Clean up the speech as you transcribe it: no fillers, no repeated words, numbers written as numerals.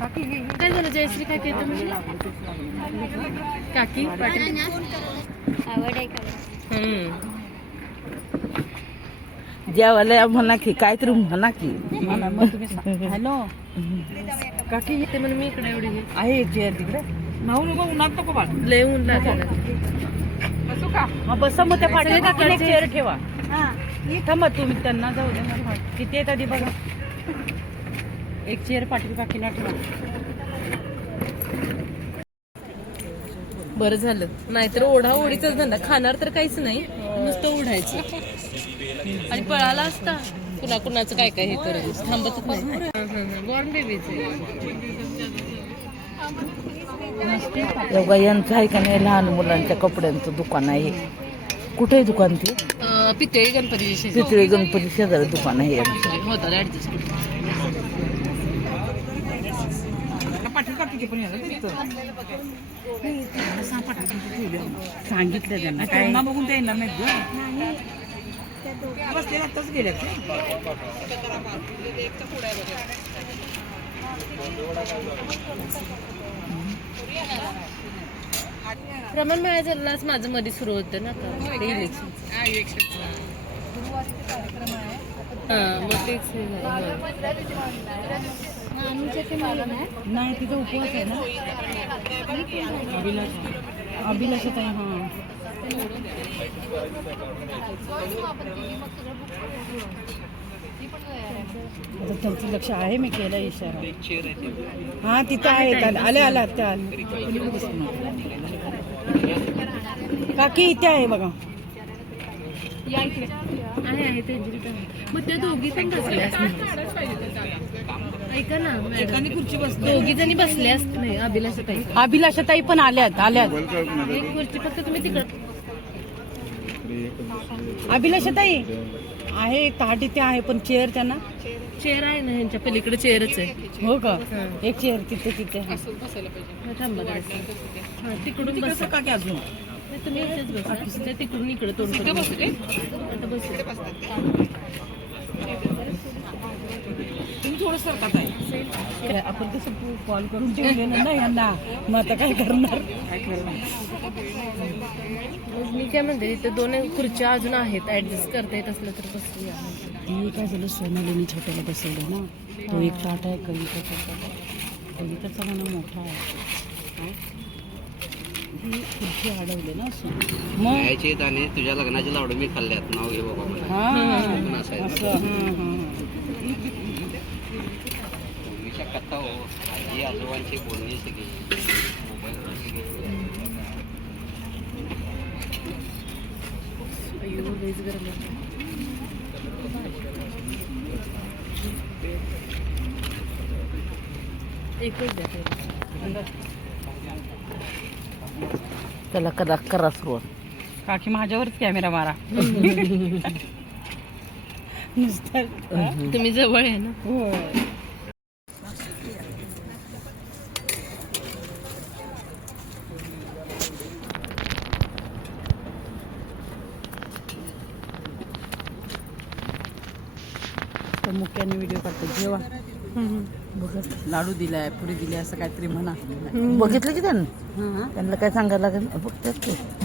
काय झालं जयश्री काय कहते म्हणजे काकी पाटील आवड आहे का? जेवायला म्हणा की काहीतरी म्हणा की हॅलो काकी येते म्हणून मी इकडे एवढी आहे एक चेअर तिकडे नाऊ नको उन्हात नको बाळ लय ऊन लागलं बसू का बसा मग त्या पाटील काकीला चेअर ठेवा थांबा तुम्ही त्यांना जाऊ दे मला किती आहेत आधी बघा एक चेअर पाटील काकीला ठेवा बरं झालं नाहीतर ओढा ओढीचाच धंदा खाणार तर काहीच नाही नुसतं ओढायचं आणि पळाला असता कुणा कुणाचं काय काय हे करत थांबतच नाही बॉर्न बेबीच एवढा यांचं आहे का नाही लहान मुलांच्या कपड्यांचं दुकान आहे कुठे आहे दुकान ते पितळी गणपती पितळी गणपती शेजारी दुकान आहे यांचं होता ऍडजस्ट सांगितलं त्यांना काय बघून ते येणार नाही बसले आताच गेले प्रमाण मिळायचं माझं मध्ये सुरू होतं ना इलेक्शन मग तेच नाही तिथं उपवास आहे ना अभिलाषात आहे हां त्यांचं लक्ष आहे मी केलं इशारा हा तिथं आहे आले आला त्या काकी इथे आहे बघा आहे मग त्या दोघी पण बसल्या ऐका ना खुर्ची बसली दोघी जणी बसल्या नाही अभिलाषाताई पण आल्यात एक खुर्ची फक्त तुम्ही तिकडं अभिलाषाताई आहे ताट इथे आहे पण चेअर त्यांना चेअर आहे ना ह्यांच्या पलीकडे चेअरच आहे हो का एक चेअर तिथे थांबा तिकडून बसा का की अजून तुम्ही इथेच बसा तिकडून इकडे तोंड आता बसू तुम्ही थोडं सरकात आहे आपण तसं कॉल करून ठेवलेलं ना यांना मग आता काय करणार मी काय म्हणते इथे दोन खुर्च्या अजून आहेत ऍडजस्ट करता येत असलं तर बसूया ती काय झालं सोनालीने छोट्याला बसवलं ना तो एक ताट आहे कविताचा म्हणा मोठा आहे ही खुर्ची अडवली ना असं मग आणि तुझ्या लग्नाची लाडू मी खाल्ल्यात नाव घे बाबा कथा हो आजी आजोबांची बोलणी सगळी एकच द्या त्याला करा सुरुवात काकी माझ्यावरच कॅमेरा मारा नुसतं तुम्ही जवळ आहे ना हो मुख्याने व्हिडिओ करतो जेव्हा बघत लाडू दिलाय पुरी दिली असं काहीतरी म्हणा बघितलं की त्यांना काय सांगायला लागेल बघतात ते